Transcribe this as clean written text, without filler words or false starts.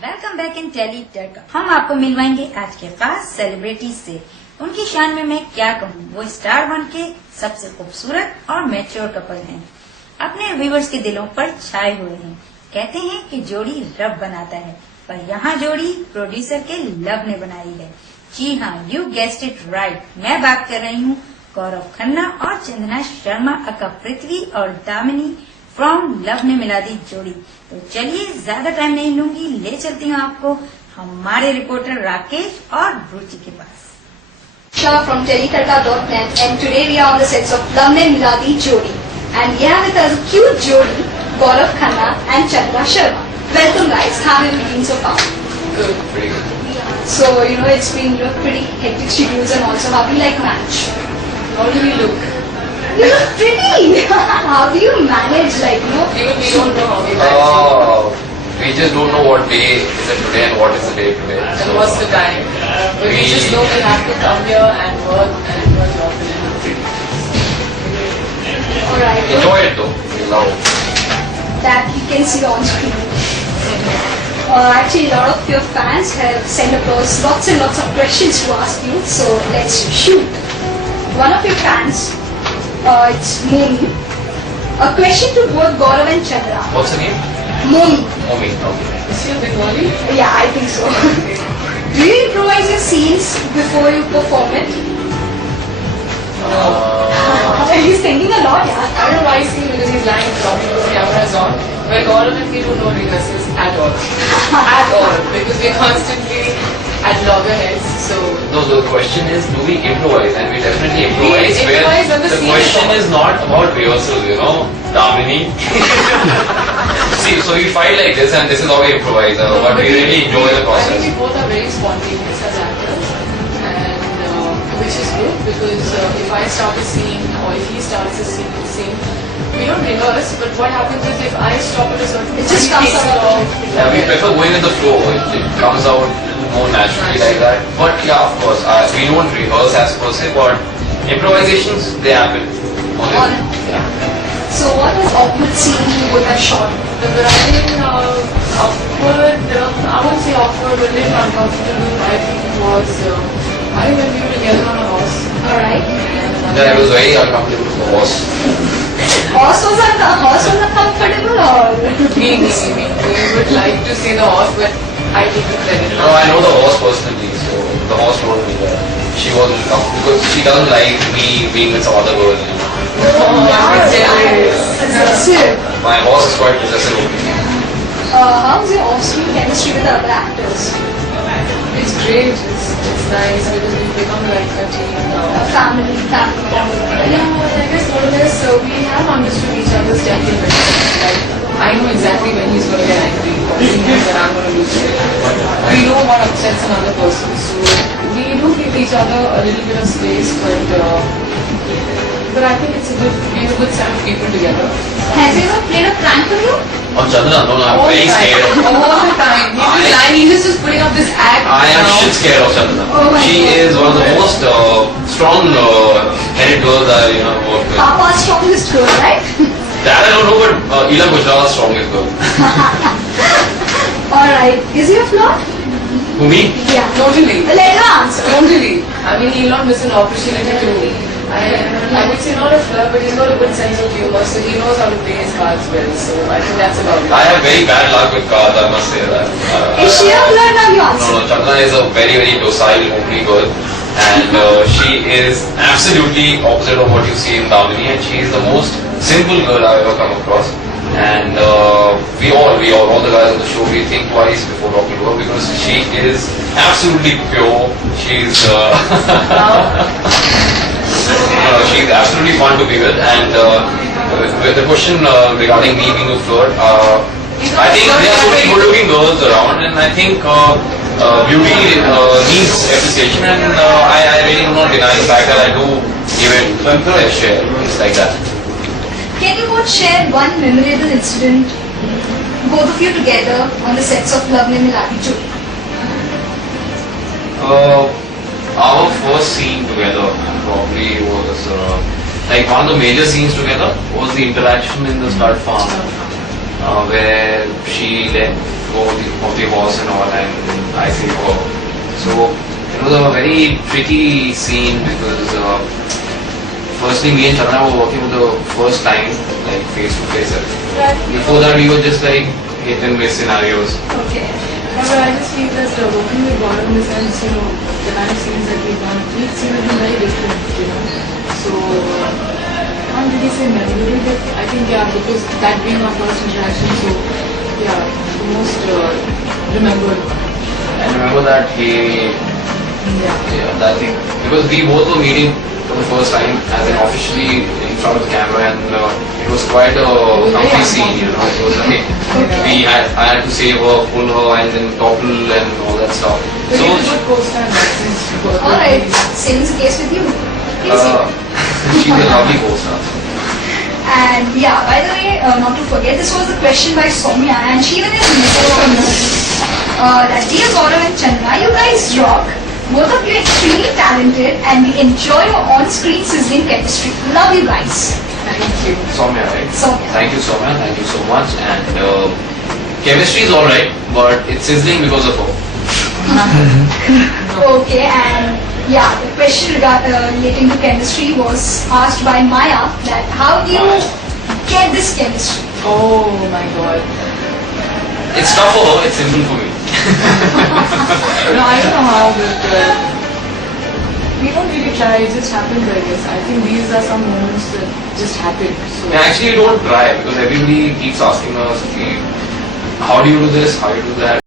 Welcome back in टेली टर्क। हम आपको मिलवाएंगे आज के खास सेलिब्रिटीज से। उनकी शान में मैं क्या कहूँ, वो स्टार वन के सबसे खूबसूरत और मैच्योर कपल हैं। अपने व्यूवर्स के दिलों पर छाए हुए हैं। कहते हैं कि जोड़ी रब बनाता है, पर यहाँ जोड़ी प्रोड्यूसर के लव ने बनाई है। जी हाँ, यू गेस्ड इट राइट। मैं बात कर रही हूँ गौरव खन्ना और चंदना शर्मा अका पृथ्वी और दामिनी फ्रॉम लव ने मिला दी जोड़ी। तो चलिए ज्यादा टाइम नहीं लूंगी, ले चलती हूँ आपको हमारे रिपोर्टर राकेश और रुचि के पास। Shah from teletarka.net, and today we are on the sets of Love Ne Miladi Jodi, and we have with us a cute jodi, Gaurav Khanna and Chandra Sharma. Welcome guys, how have you been so far? Good, pretty good. So it's been pretty hectic schedules, and also how do you like manage? How do we look? You look pretty. How do you manage, Even we don't know how we manage. We just don't know what day is it today and what is the day today. And what's the time? But we just know we have to come here and work and do our job. Alright, Enjoy it though. We love it. that you can see on screen. Actually, a lot of your fans have sent across lots and lots of questions to ask you, so let's shoot. One of your fans, it's Momi. A question to both Gaurav and Chandra. What's the name? Momi. Momi. Okay. Is he a Bengali? Yeah, I think so. Do you improvise your scenes before you perform it? He's thinking a lot, yeah. I don't know why he's singing because he's lying talking to the camera is on. But Gaurav and we do no rehearsals at all. At all. Because we're constantly at loggerheads, so... No, so the question is, do we improvise? And we definitely improvise. We improvise when the scene is question on. is not about rehearsal, Damini. See, so we fight like this and this is how we improvise, but we really enjoy the I process. think we both are very spontaneous as actors, and which is good because if I start a scene or if he starts a scene, we don't rehearse. But what happens is if I stop at a certain point, It just he comes takes it out. off. Yeah, we prefer going with the flow. It comes out more naturally like that. But yeah, of course, we don't rehearse as per se, but improvisations, they happen. On it. Yeah. So what was awkward scene you would have shot? The writing awkward, I won't say awkward, but a little uncomfortable. I think it was I think when we were together on a horse. Alright. Then I was very uncomfortable with the horse. Horse was uncomfortable or? We would like to say the horse, but I take the credit. No, I know the horse personally, so the horse told me that she wasn't comfortable because she doesn't like me being with some other girl. Possessive. My horse is quite possessive. How's your off-screen chemistry with the other actors? It's great. It's nice because we've become like a team now. Family. Like I told us, so we have understood each other's temperament. Like, I know exactly when he's going to get angry, or he knows when I'm going to lose it. We know what upsets another person, so we do give each other a little bit of space, but I think we're a good set of people together. Has he ever played a prank on you? On Chandana, no, I'm All very the time. scared. All the time. He's just lying. He's just putting up this act. I am now. shit scared of Chandana. Oh my She God. is one of the most strong-headed girls I worked with. Papa's strongest girl, right? That I don't know, but Ila Gujral's strongest girl. Alright. Is he a flirt? Who, me? Yeah. Totally. Let her answer. Totally. I mean, he'll not miss an opportunity to. I would say not a flirt, but he's got a good sense of humor, so he knows how to play his cards well. So I think that's about it. I have very bad luck with cards, I must say that. Is she a flirt? Now you answer. No, Chandana is a very, very docile, homely girl. And she is absolutely opposite of what you see in Damini. And she is the most simple girl I've ever come across. And all the guys on the show, we think twice before talking to her because she is absolutely pure. She's she's absolutely fun to be with. And with the question regarding me being a flirt, I think there are so many good-looking girls around, and I think beauty needs appreciation, and I really do not deny the fact that I do give it a share. It's like that. Can you both share one memorable incident, both of you together, on the sets of Love Ne Miladi Jodi? Our first scene together probably was like one of the major scenes together was the interaction in the stud farm where she let go of the boss and all, and I save her. So it was a very tricky scene because firstly me and Chandra were working for the first time, like face to face. Before that we were just like hit and miss scenarios. Okay. But I just feel that working with Gaurav in the sense, you know, the kind of scenes that we've done, each scene has been very different, you know. So, can't really say memorable, but I think, yeah, because that being our first interaction, so, yeah, the most remembered. And remember that that thing, because we both were meeting for the first time as in officially in front of the camera, and it was quite a comfy scene, you know. It was like I had to save her, pull her, and then topple and all that stuff. But So you should co-star in that sense. Alright, same is the case with you. Please. she's a lovely co-star. And yeah, by the way, not to forget, this was a question by Soumya, and she even is that dear Gaurav and Chandra, you guys rock. Both of you are extremely talented, and we enjoy your on-screen sizzling chemistry. Love you guys. Thank you. Soumya, right? Soumya. Thank you, Soumya. Thank you so much. And chemistry is alright, but it's sizzling because of her. Okay, and yeah, the question relating to chemistry was asked by Maya, that how do you get this chemistry? Oh my god. It's tough for her, it's simple for me. No, I don't know how, but we don't really try, it just happens, I guess. I think these are some moments that just happen. So. And actually, you don't try because everybody keeps asking us, okay, how do you do this, how do you do that?